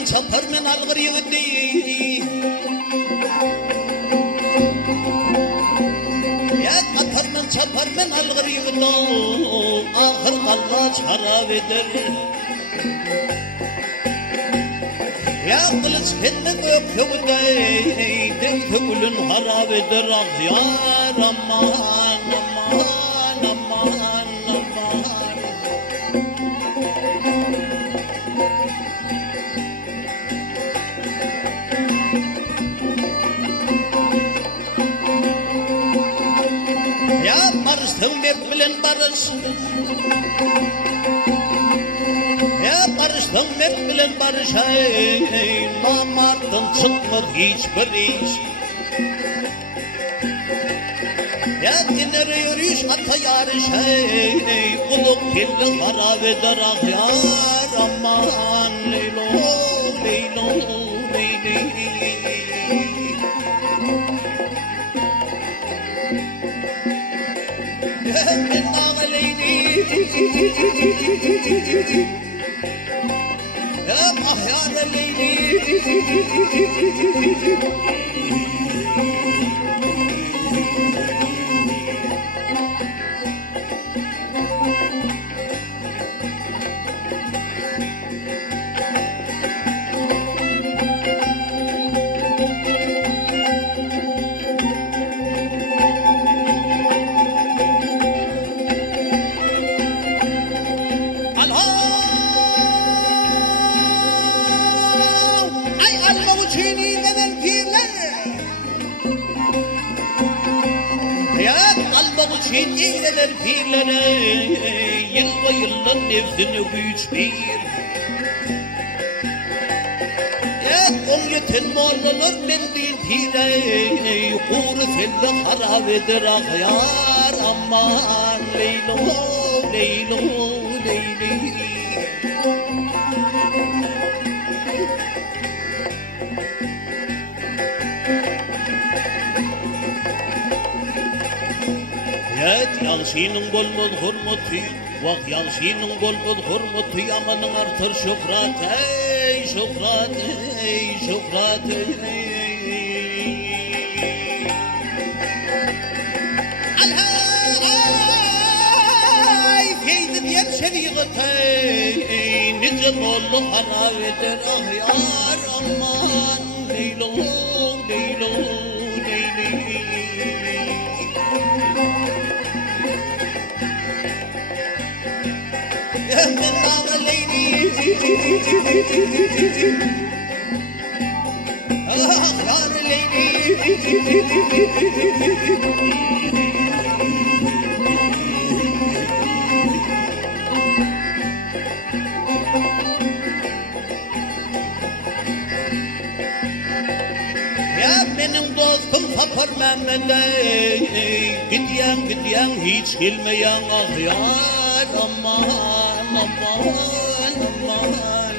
men çapar men algır yigitli Ya çapar men algır yigitli Ahır kalla çarab eder Ya kılıç kendine gökyüzünde Dem tügülün harap eder Ah yar aman aman aman aman Ya barış tövmek bilen barış Ya barış tövmek bilen barış hey Namardan çıkmır hiçbir iş Ya dinere yürüyüş ata yarış hey Kuluk dilli harap eder ah yar aman Leylo leylo leyli من أغليني يا محيار الليلي Çin iğneler pirlere Yılva yıldan nefsini güçleyir On yeten morlanır mendil tire Kuru felle harap eder ah yar Aman leylo leylo leyli Yet yalşinin bolmaz hurmatı Vak yalşinin bolmaz hurmatı Amanın artır şöhret ey şöhret ey şöhret ey Alhay feydi diyen şeriğet ey Nice bollu harap eder ah yar Aman leylo leylo leyli من أغليني أخيار ليلي Ya benim dostum Fakir Mehmet'e Gidiyen hiç gelmeyen ah yar aman aman aman